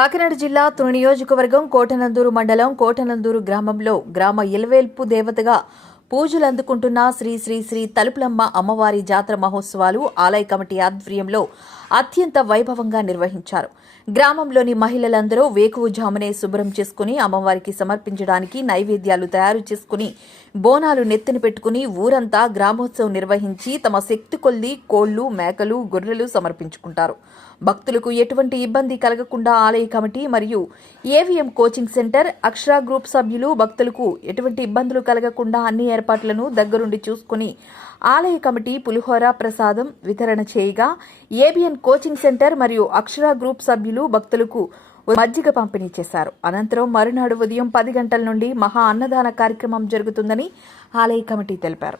కాకినాడ జిల్లా తుని నియోజకవర్గం కోటనందూరు మండలం కోటనందూరు గ్రామంలో గ్రామ ఇలవేల్పు దేవతగా పూజలు అందుకుంటున్న శ్రీ శ్రీ శ్రీ తలుపులమ్మ అమ్మవారి జాతర మహోత్సవాలు ఆలయ కమిటీ ఆధ్వర్యంలో అత్యంత వైభవంగా నిర్వహించారు. గ్రామంలోని మహిళలందరూ వేకువజామునే శుభ్రం చేసుకుని అమ్మవారికి సమర్పించడానికి నైవేద్యాలు తయారు చేసుకుని బోనాలు నెత్తిన పెట్టుకుని ఊరంతా గ్రామోత్సవం నిర్వహించి తమ శక్తి కొద్దీ కోళ్లు, మేకలు, గొర్రెలు సమర్పించుకుంటారు. భక్తులకు ఎటువంటి ఇబ్బంది కలగకుండా ఆలయ కమిటీ మరియు ఏవిఎం కోచింగ్ సెంటర్, అక్షర గ్రూప్ సభ్యులు భక్తులకు ఎటువంటి ఇబ్బందులు కలగకుండా అన్ని ఏర్పాట్లను దగ్గరుండి చూసుకుని ఆలయ కమిటీ పులిహోర ప్రసాదం వితరణ చేయగా ఏబిఎన్ కోచింగ్ సెంటర్ మరియు అక్షర గ్రూప్ సభ్యులు భక్తులకు మజ్జిగ పంపిణీ చేశారు. అనంతరం మరునాడు ఉదయం 10 గంటల నుండి మహా అన్నదాన కార్యక్రమం జరుగుతుందని ఆలయ కమిటీ తెలిపారు.